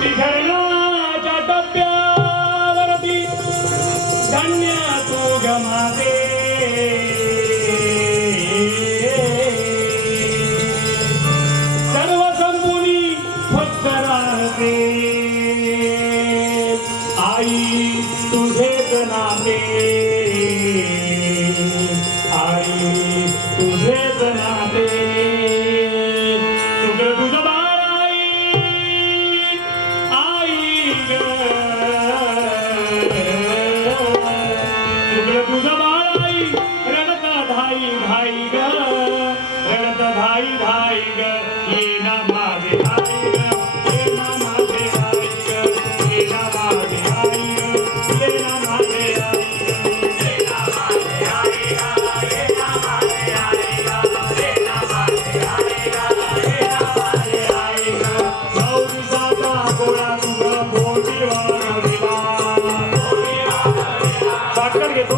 विखरणाच्या टप्प्यावरती धन्य तू गमावे सर्व संपुनी फक्त राहते आई तुझेच नाते आई तुझेच नाते तुझं तुझं बाळ आई ग तुझं तुझं बाळ आई रडत धाई धाई ग रडत धाई धाई ग ये ना माझे आई ग ये ना माझे आई ग ये ना माझे आई ग ये ना माझे आई शॉर्टकट घेतो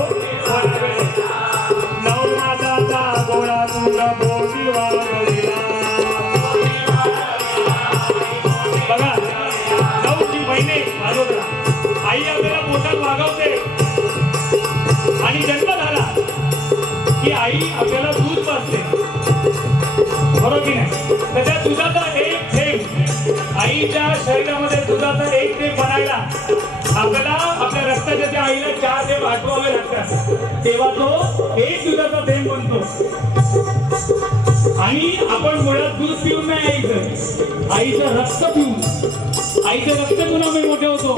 नवनाथाचा गोळा तुला बोटी वागविला बघा नऊची महिने आजोबा आई आपल्याला पोटात वागवते आणि जन्म झाला की आई आपल्याला दूध पाजते बरोबर की नाही तर त्या दुधाचा एक थेंब आईच्या शरीरामध्ये दुधाचा एक थेंब बनायला आपल्याला आपल्या रक्ताच्या त्या आईला 4 थेंब आठवावे लागतात तेव्हा तो एक दुधाचा थेंब बनतो आणि आपण मुळात दूध पिऊन नाही आईचं रक्त पिऊन आईचं रक्त पिऊन आम्ही मोठे होतो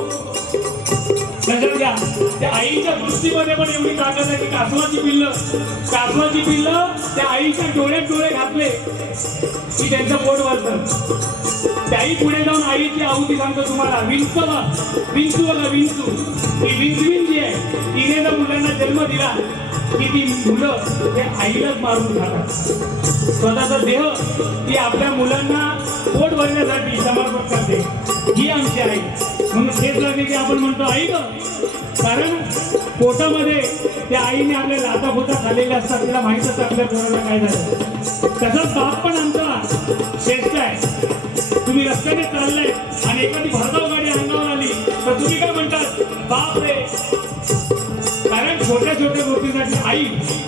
लक्षात घ्या त्या आईच्या दृष्टीमध्ये पण एवढी ताकद आहे की कासवाची पिल्लं त्या आईच्या डोळ्यात डोळे घातले की त्यांचं पोट वाजतं त्याही पुढे जाऊन आईची आहुती सांगतो तुम्हाला विंचू बघा विंचू ती विंचविन जी आहे तिने जर मुलांना जन्म दिला की ती मुलं ते आईलाच मारून खातात स्वतःचा देह ती आपल्या मुलांना पोट भरण्यासाठी समर्पण करते ही आमची आई म्हणून तेच लागले की आपण म्हणतो आई ग कारण पोटामध्ये त्या आईने आपल्या लाथा बोटा खाल्लेल्या असतात तिला माहित असतं आपल्या पोराला काय झालं तसंच बाप पण आमचा श्रेष्ठ आहे तुम्ही रस्त्याने चाललाय आणि एखादी भरधाव गाडी अंगावर आली तर तुम्ही काय म्हणतात बाप रे कारण छोट्या छोट्या गोष्टीसाठी आई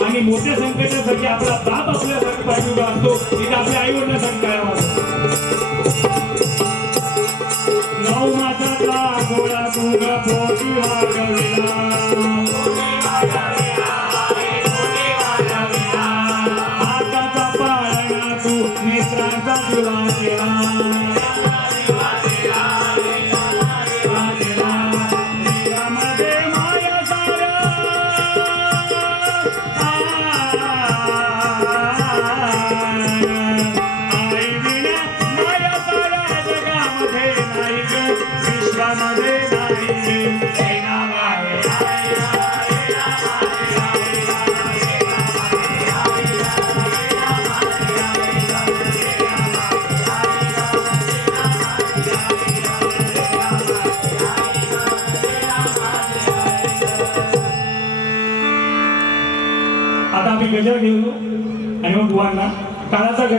आणि मोठ्या संकटासाठी आपला बाप आपल्यासाठी पाठीवर असतो तिथे आपल्या आई वडिलांसाठी काय नऊ मासाचा गोळा तुग पोटी वागविला हाताचा पाळणा तू मित्रांचा दिवा केला आता आम्ही गजर घेऊ आणि मग बुवांना काळाचा गजर